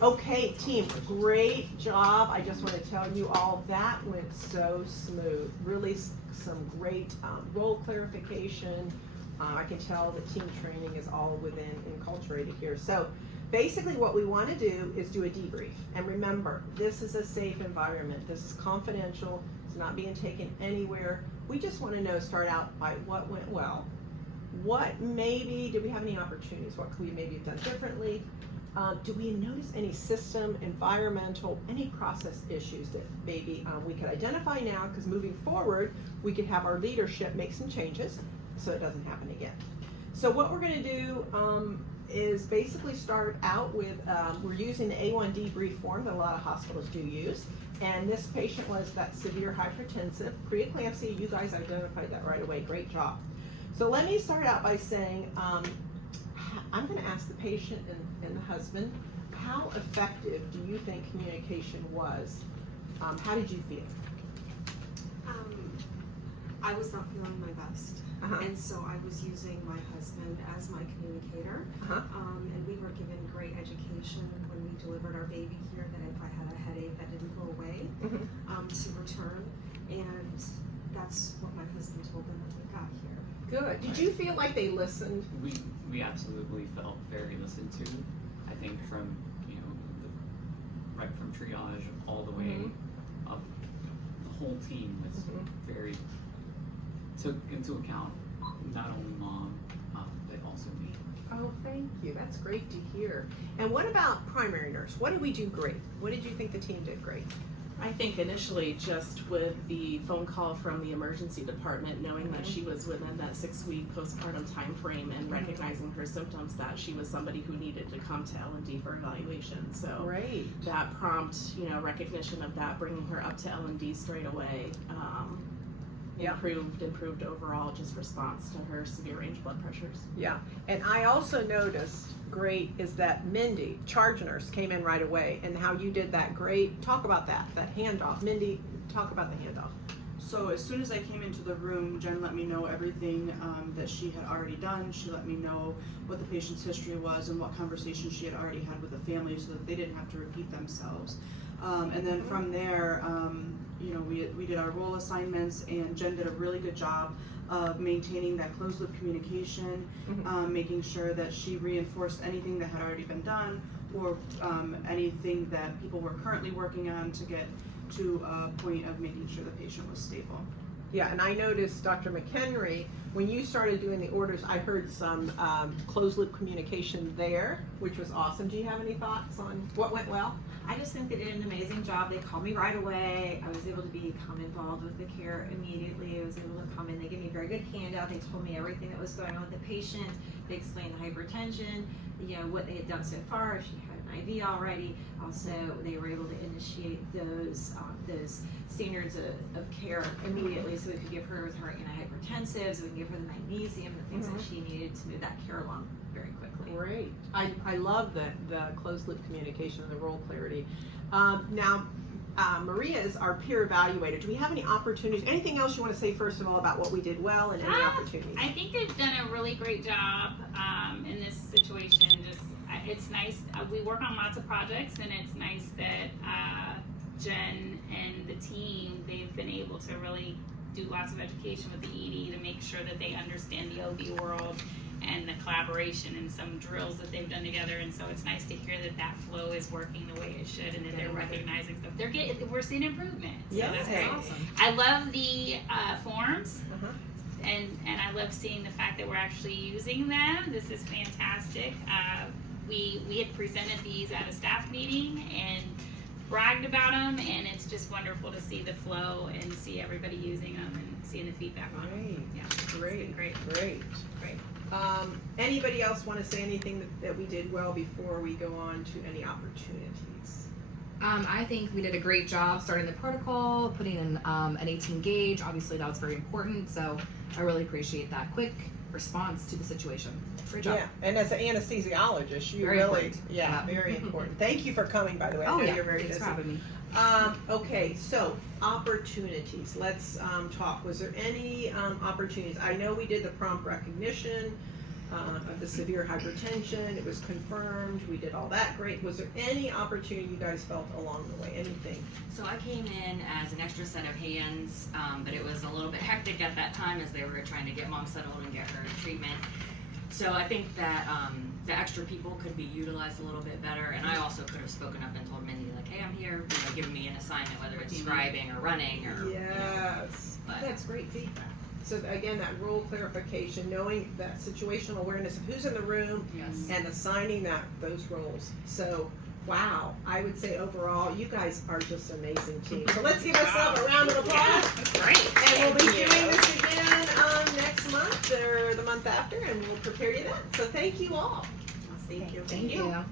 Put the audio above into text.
Okay, team, great job. I just want to tell you all that went so smooth. Really some great role clarification. I can tell that team training is all within enculturated here. So basically what we want to do is do a debrief. And remember, this is a safe environment. This is confidential. It's not being taken anywhere. We just want to know, start out by what went well. What maybe, did we have any opportunities? What could we maybe have done differently? Do we notice any system, environmental, any process issues that maybe we could identify now, because moving forward, we could have our leadership make some changes so it doesn't happen again. So what we're going to do is basically start out with, we're using the A1 debrief form that a lot of hospitals do use. And this patient was that severe hypertensive, preeclampsia. You guys identified that right away. Great job. So let me start out by saying, I'm going to ask the patient and the husband, how effective do you think communication was? How did you feel? I was not feeling my best, and so I was using my husband as my communicator, and we were given great education when we delivered our baby here, that if I had a headache that didn't go away, to return, and that's what my husband told them when we got here. Good. Did you feel like they listened? We absolutely felt very listened to. I think from right from triage all the way up, the whole team was very took into account not only mom but also me. Oh, thank you. That's great to hear. And what about primary nurse? What did we do great? What did you think the team did great? I think initially just with the phone call from the emergency department, knowing that she was within that 6-week postpartum time frame and recognizing her symptoms, that she was somebody who needed to come to L&D for evaluation. So great. That prompt, recognition of that, bringing her up to L&D straight away, improved overall just response to her severe range blood pressures. Yeah, and I also noticed great is that Mindy, charge nurse, came in right away, and how you did that great. Talk about that handoff. Mindy, talk about the handoff. So as soon as I came into the room, Jen let me know everything that she had already done. She let me know what the patient's history was and what conversations she had already had with the family, so that they didn't have to repeat themselves. And then from there, we did our role assignments, and Jen did a really good job of maintaining that closed loop communication, making sure that she reinforced anything that had already been done, or anything that people were currently working on to get to a point of making sure the patient was stable. Yeah, and I noticed, Dr. McHenry, when you started doing the orders, I heard some closed loop communication there, which was awesome. Do you have any thoughts on what went well? I just think they did an amazing job. They called me right away. I was able to become involved with the care immediately. I was able to come in. They gave me a very good handout. They told me everything that was going on with the patient. They explained the hypertension, what they had done so far, if she had an IV already. Also, they were able to initiate those standards of care immediately, so we could give her her antihypertensives, we could give her the magnesium, the things that she needed to move that care along very quickly. Great. I love the closed loop communication and the role clarity. Now, Maria is our peer evaluator. Do we have any opportunities? Anything else you want to say, first of all, about what we did well and any opportunities? I think they've done a really great job in this situation. It's nice. We work on lots of projects, and it's nice that Jen and the team, they've been able to really do lots of education with the ED to make sure that they understand the OB world and the collaboration and some drills that they've done together. And so it's nice to hear that flow is working the way it should, and that they're recognizing stuff. We're seeing improvement. So that's great. Awesome. I love the forms. And I love seeing the fact that we're actually using them. This is fantastic. We had presented these at a staff meeting and bragged about them, and it's just wonderful to see the flow and see everybody using them and seeing the feedback on them. Yeah, Great. Great. Anybody else want to say anything that we did well before we go on to any opportunities? I think we did a great job starting the protocol, putting in an 18 gauge. Obviously, that was very important, so I really appreciate that quick response to the situation. Great job. Yeah, and as an anesthesiologist, you very really, important. very important. Thank you for coming, by the way. I know you're very thanks busy. for having me. Okay, so opportunities. Let's talk. Was there any opportunities? I know we did the prompt recognition. of the severe hypertension. It was confirmed. We did all that great. Was there any opportunity you guys felt along the way? Anything? So I came in as an extra set of hands, but it was a little bit hectic at that time as they were trying to get mom settled and get her treatment. So I think that the extra people could be utilized a little bit better, and I also could have spoken up and told Mindy, like, hey, I'm here, giving me an assignment, whether it's scribing or running or, Yes. but- That's great feedback. So again, that role clarification, knowing that situational awareness of who's in the room Yes. and assigning those roles. So, wow, I would say overall, you guys are just an amazing team. So let's give ourselves a round of applause. Great. And we'll be doing this again next month or the month after, and we'll prepare you then. So thank you all. Thank you. Thank you.